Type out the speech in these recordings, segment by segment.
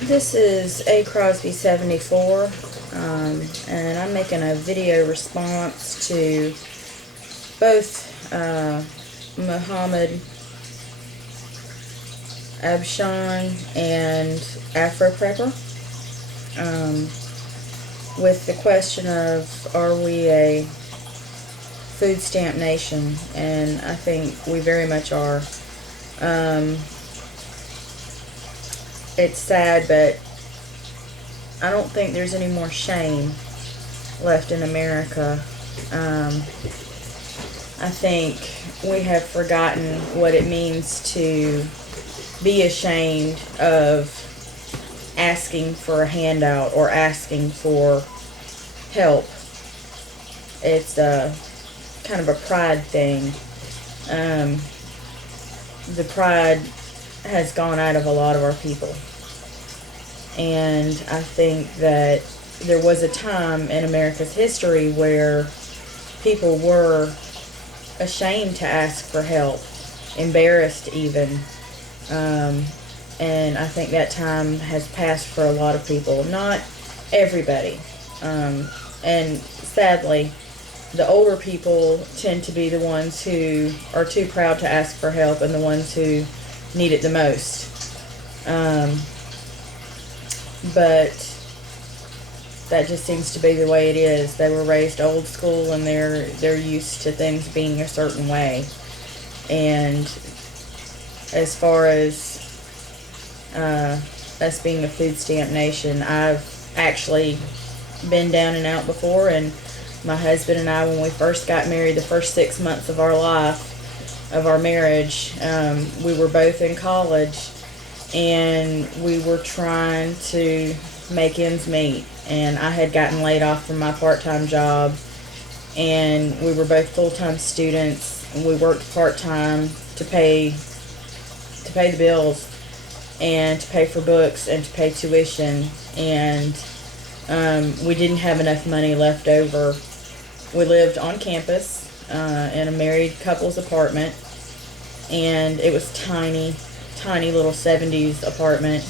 This is A Crosby 74, and I'm making a video response to both Muhammad Abshan and Afroprepper, with the question of, are we a food stamp nation? And I think we very much are. It's sad, but I don't think there's any more shame left in America. I think we have forgotten what it means to be ashamed of asking for a handout or asking for help. It's a kind of a pride thing. The pride has gone out of a lot of our people. And I think that there was a time in America's history where people were ashamed to ask for help, embarrassed even. And I think that time has passed for a lot of people. Not everybody. And sadly, the older people tend to be the ones who are too proud to ask for help and the ones who need it the most. But that just seems to be the way it is. They were raised old school and they're used to things being a certain way. And as far as us being a food stamp nation, I've actually been down and out before, and my husband and I, when we first got married, the first 6 months of our life, of our marriage, we were both in college, and we were trying to make ends meet. And I had gotten laid off from my part-time job, and we were both full-time students, and we worked part-time to pay the bills and to pay for books and to pay tuition. And we didn't have enough money left over. We lived on campus in a married couple's apartment, and it was tiny little 70s apartment.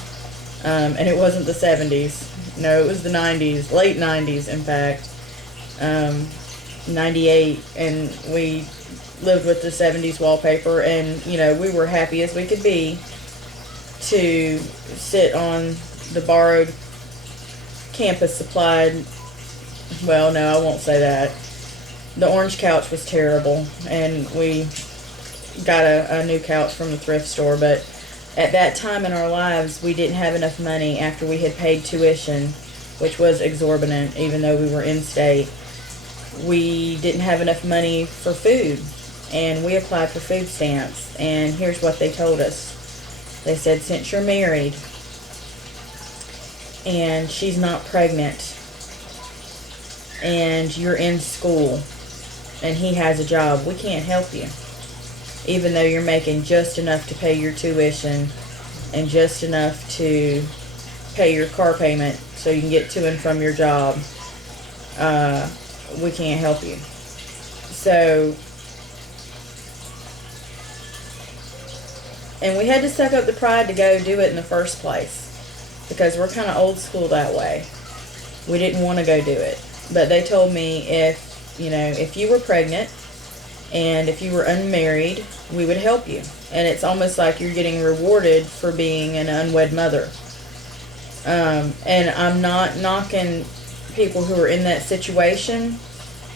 And it wasn't the 70s. No, it was the 90s, late 90s, in fact. 98, and we lived with the 70s wallpaper, and, we were happy as we could be to sit on the borrowed campus supplied, well, no, I won't say that. The orange couch was terrible, and we got a new couch from the thrift store, but at that time in our lives, we didn't have enough money after we had paid tuition, which was exorbitant, even though we were in state. We didn't have enough money for food, and we applied for food stamps, and here's what they told us. They said, since you're married and she's not pregnant and you're in school and he has a job, we can't help you. Even though you're making just enough to pay your tuition and just enough to pay your car payment so you can get to and from your job, we can't help you. So, and we had to suck up the pride to go do it in the first place, because we're kind of old school that way. We didn't want to go do it. But they told me if you were pregnant and if you were unmarried, we would help you. And it's almost like you're getting rewarded for being an unwed mother. And I'm not knocking people who are in that situation,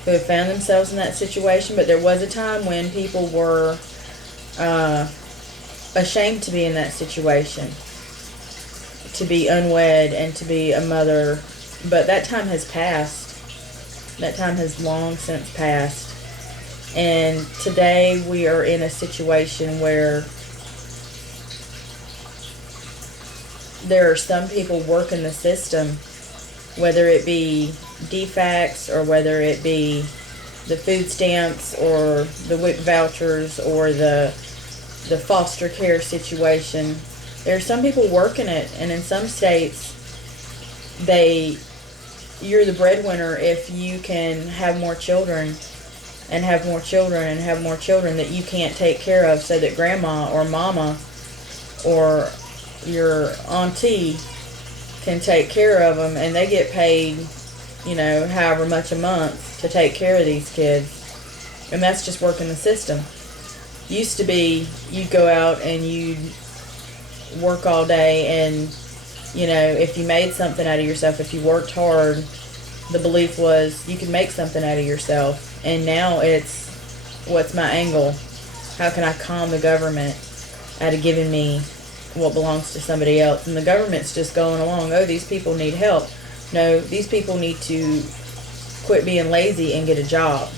who have found themselves in that situation, but there was a time when people were ashamed to be in that situation, to be unwed and to be a mother. But that time has passed. That time has long since passed. And today we are in a situation where there are some people working the system, whether it be DFACs or whether it be the food stamps or the WIC vouchers or the foster care situation. There are some people working it, and in some states, you're the breadwinner if you can have more children and have more children and have more children that you can't take care of, so that grandma or mama or your auntie can take care of them, and they get paid, however much a month to take care of these kids. And that's just working the system. Used to be, you'd go out and you'd work all day, and, if you made something out of yourself, if you worked hard, the belief was you could make something out of yourself. And now it's, what's my angle? How can I con the government out of giving me what belongs to somebody else? And the government's just going along, oh, these people need help. No, these people need to quit being lazy and get a job.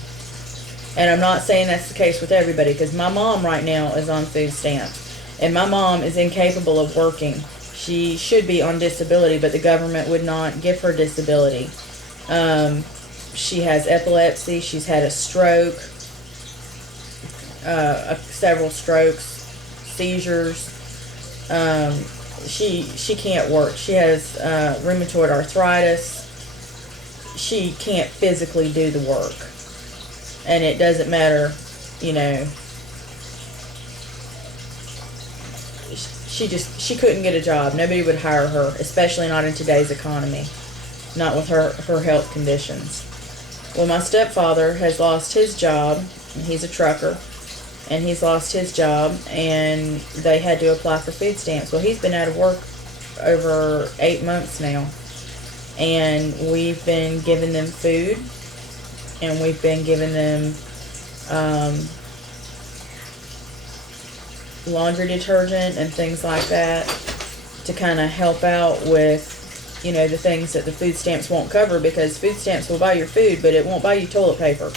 And I'm not saying that's the case with everybody, because my mom right now is on food stamps, and my mom is incapable of working. She should be on disability, but the government would not give her disability. She has epilepsy. She's had a stroke, several strokes, seizures. She can't work. She has rheumatoid arthritis. She can't physically do the work. And it doesn't matter, she couldn't get a job. Nobody would hire her, especially not in today's economy. Not with her health conditions. Well, my stepfather has lost his job. He's a trucker. And he's lost his job, and they had to apply for food stamps. Well, he's been out of work over 8 months now. And we've been giving them food, and we've been giving them laundry detergent and things like that to kind of help out with, the things that the food stamps won't cover, because food stamps will buy your food, but it won't buy you toilet paper.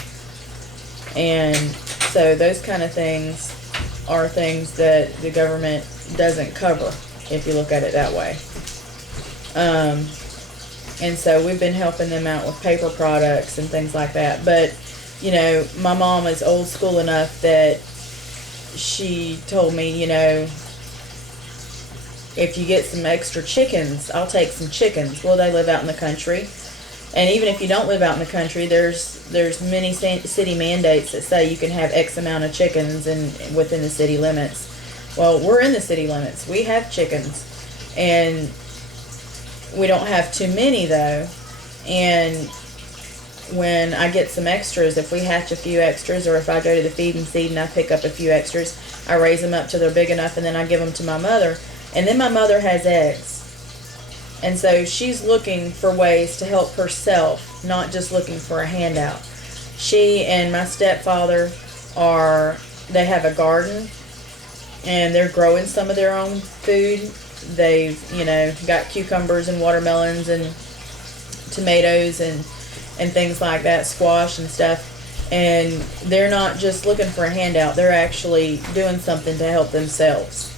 And so those kind of things are things that the government doesn't cover, if you look at it that way. And so we've been helping them out with paper products and things like that. But, my mom is old school enough that she told me, if you get some extra chickens, I'll take some chickens. Well, they live out in the country. And even if you don't live out in the country, there's many city mandates that say you can have X amount of chickens within the city limits. Well, we're in the city limits. We have chickens. And we don't have too many, though. And when I get some extras, if we hatch a few extras, or if I go to the feed and seed and I pick up a few extras, I raise them up till they're big enough, and then I give them to my mother. And then my mother has eggs. And so she's looking for ways to help herself, not just looking for a handout. She and my stepfather they have a garden, and they're growing some of their own food. They've, got cucumbers and watermelons and tomatoes and things like that, squash and stuff. And they're not just looking for a handout. They're actually doing something to help themselves.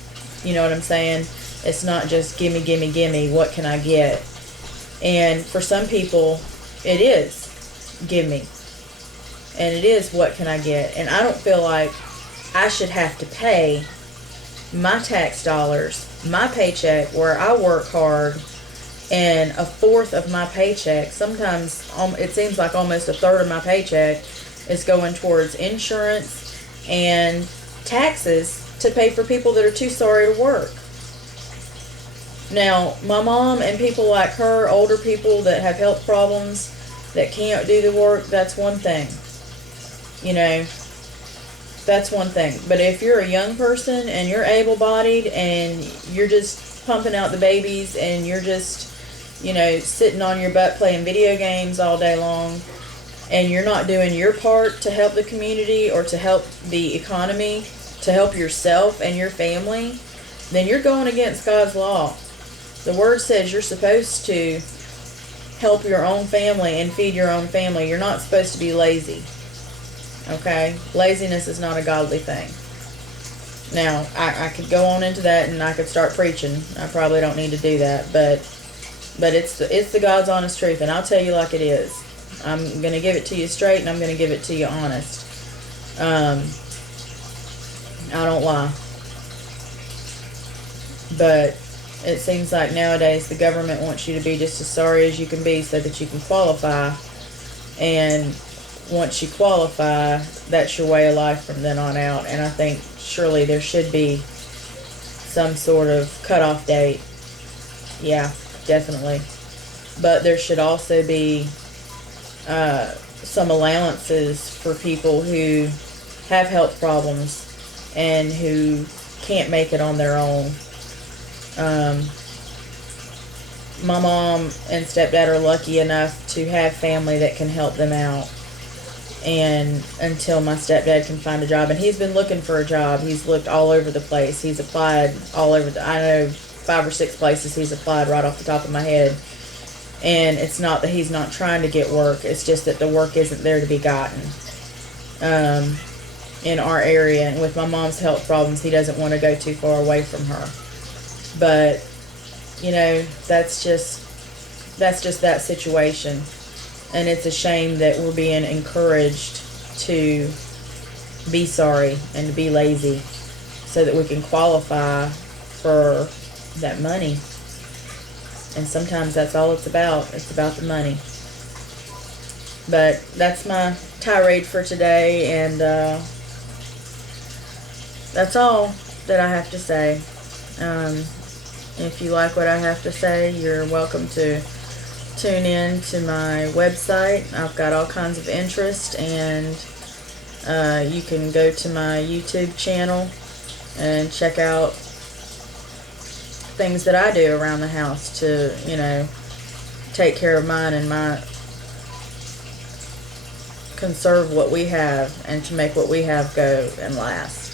You know what I'm saying? It's not just gimme, gimme, gimme, what can I get? And for some people, it is gimme. And it is what can I get? And I don't feel like I should have to pay my tax dollars, my paycheck, where I work hard, and a fourth of my paycheck, sometimes it seems like almost a third of my paycheck, is going towards insurance and taxes to pay for people that are too sorry to work. Now, my mom and people like her, older people that have health problems, that can't do the work, that's one thing. That's one thing. But if you're a young person and you're able-bodied and you're just pumping out the babies and you're just, sitting on your butt playing video games all day long, and you're not doing your part to help the community or to help the economy, to help yourself and your family, then you're going against God's law. The word says you're supposed to help your own family and feed your own family. You're not supposed to be lazy. Okay? Laziness is not a godly thing. Now, I could go on into that and I could start preaching. I probably don't need to do that, but it's the God's honest truth, and I'll tell you like it is. I'm going to give it to you straight, and I'm going to give it to you honest. I don't lie. But it seems like nowadays the government wants you to be just as sorry as you can be so that you can qualify. And once you qualify, that's your way of life from then on out. And I think surely there should be some sort of cutoff date. Yeah, definitely. But there should also be some allowances for people who have health problems and who can't make it on their own. My mom and stepdad are lucky enough to have family that can help them out. And until my stepdad can find a job, and he's been looking for a job, he's looked all over the place. He's applied all over I know 5 or 6 places he's applied right off the top of my head. And it's not that he's not trying to get work, it's just that the work isn't there to be gotten. In our area, and with my mom's health problems, he doesn't want to go too far away from her. But, you know, that's just that situation. And it's a shame that we're being encouraged to be sorry and to be lazy so that we can qualify for that money. And sometimes that's all it's about. It's about the money. But that's my tirade for today, and that's all that I have to say. If you like what I have to say, you're welcome to tune in to my website. I've got all kinds of interest, and you can go to my YouTube channel and check out things that I do around the house to, you know, take care of mine and my conserve what we have and to make what we have go and last.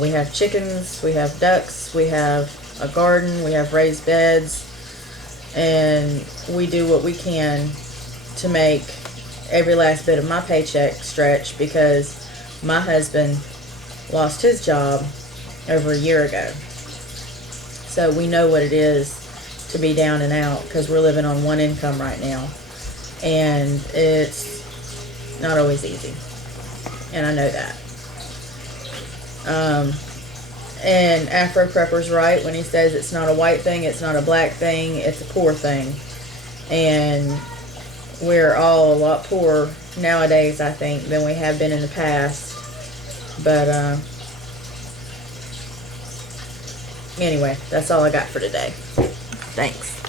We have chickens, we have ducks, we have a garden, we have raised beds, and we do what we can to make every last bit of my paycheck stretch, because my husband lost his job over a year ago. So we know what it is to be down and out, because we're living on one income right now, and it's not always easy, and I know that. And Afroprepper's right when he says it's not a white thing, it's not a black thing, it's a poor thing. And we're all a lot poorer nowadays, I think, than we have been in the past. But anyway, that's all I got for today. Thanks.